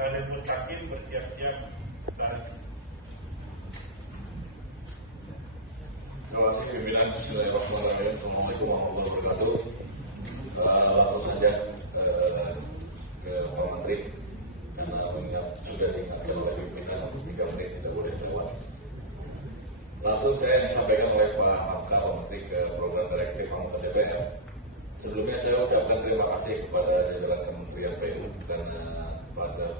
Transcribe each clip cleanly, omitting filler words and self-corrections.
Kalian Mustaqim bersiap-siap. Terima kasih pimpinan. Bismillahirrahmanirrahim. Assalamualaikum warahmatullahi wabarakatuh. Langsung saja ke Pak Menteri karena mengingat sudah diingatkan oleh pimpinan 3 menit tidak boleh lewat. Langsung saya disampaikan oleh Pak Hamka, Pak Menteri ke program direktif anggota DPR. Sebelumnya saya ucapkan terima kasih kepada jajaran Kementerian PU karena pada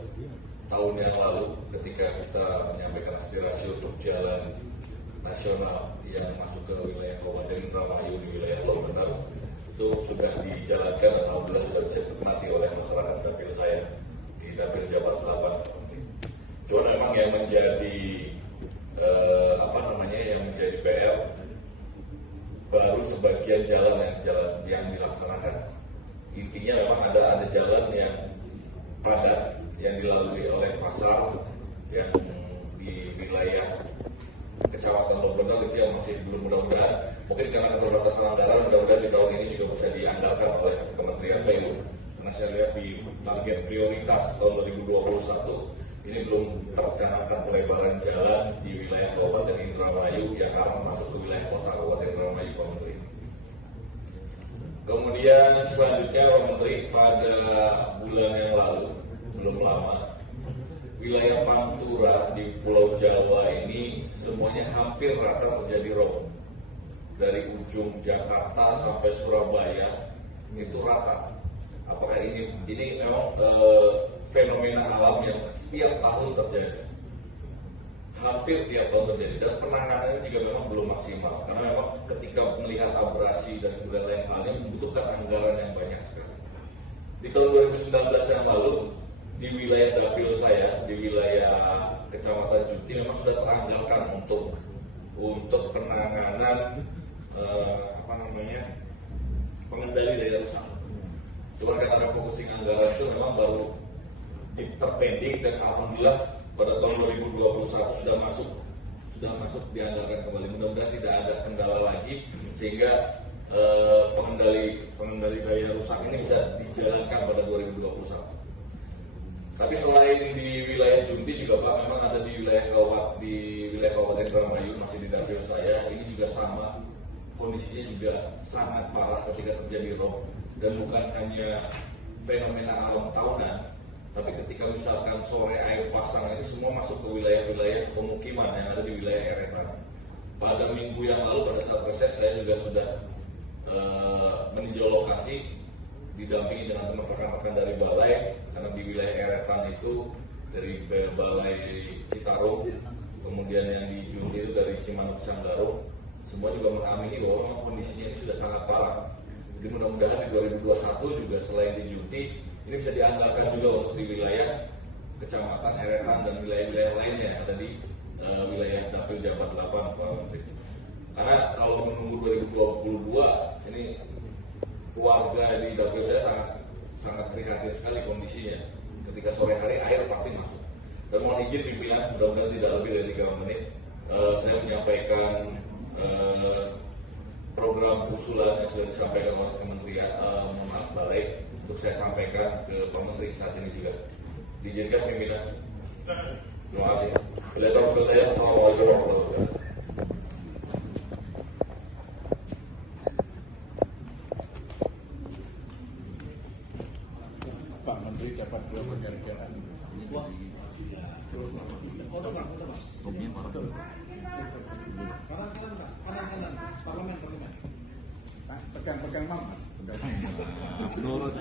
tahun yang lalu ketika kita menyampaikan aspirasi untuk jalan nasional yang masuk ke wilayah Kabupaten Indramayu di wilayah Pulau Benar itu sudah dijalankan dan alhamdulillah sudah bisa dinikmati oleh masyarakat dapil saya di dapil Jabar 8. Cuma memang yang menjadi yang menjadi PR baru sebagian jalan yang dilaksanakan. Intinya memang ada jalan yang padat yang dilalui oleh pasar yang di wilayah Kecamatan Lombendal itu yang masih belum, mudah-mudahan mungkin karena beberapa pelanggaran mudah-mudahan di tahun ini juga bisa diandalkan oleh Kementerian PU karena saya lihat di target prioritas tahun 2021 ini belum tercanangkan pelebaran jalan di wilayah Kabupaten Indramayu yang akan masuk ke wilayah kota Kabupaten Indramayu, Pak Menteri. Kemudian selanjutnya Pak Menteri, pada bulan yang lalu belum lama wilayah Pantura di Pulau Jawa ini semuanya hampir rata terjadi rob. Dari ujung Jakarta sampai Surabaya itu rata. Apakah ini memang fenomena alam yang setiap tahun terjadi? Hampir tiap tahun terjadi dan penanganannya juga memang belum maksimal karena memang ketika melihat abrasi dan kemudian lain halnya membutuhkan anggaran yang banyak sekali. Di tahun 2019 yang lalu di wilayah dapil saya, di wilayah Kecamatan Juti memang sudah teranggarkan untuk penanganan pengendali daya rusak. Cuma karena refocusing anggaran itu memang baru terpending dan alhamdulillah pada tahun 2021 sudah masuk dianggarkan kembali. Mudah-mudahan tidak ada kendala lagi sehingga pengendali daya rusak ini bisa dijalankan pada 2021. Tapi selain di wilayah Junti juga Pak, memang ada di wilayah Kabupaten Indramayu masih di dapil saya, ini juga sama kondisinya juga sangat parah ketika terjadi rob dan bukan hanya fenomena alam tahunan, tapi ketika misalkan sore air pasang ini semua masuk ke wilayah-wilayah pemukiman yang ada di wilayah Eretan. Pada minggu yang lalu pada saat reses saya juga sudah meninjau lokasi didampingi dengan rekan-rekan dari balai karena di wilayah Eretan itu dari balai Citarum, kemudian yang di Junti itu dari Cimanuk Sanggarung, semua juga mengamini bahwa memang kondisinya ini sudah sangat parah. Jadi mudah-mudahan di 2021 juga selain di Junti ini bisa dianggarkan juga untuk di wilayah Kecamatan Eretan dan wilayah-wilayah lainnya yang ada di wilayah dapil Jabar 8, Pak Menteri. Karena kalau menunggu 2022 ini keluarga di dapil saya sangat prihatin sekali kondisinya. Ketika sore hari air pasti masuk. Dan mohon izin pimpinan, mudah-mudahan tidak lebih dari 3 menit, saya menyampaikan program usulan yang sudah disampaikan oleh Kementerian Balai untuk saya sampaikan ke Pak Menteri saat ini juga. Diizinkan pimpinan. Terima kasih. Assalamualaikum warahmatullahi wabarakatuh. Pak Menteri dapat 2 perjalanan. Pegang mam mas. Menurut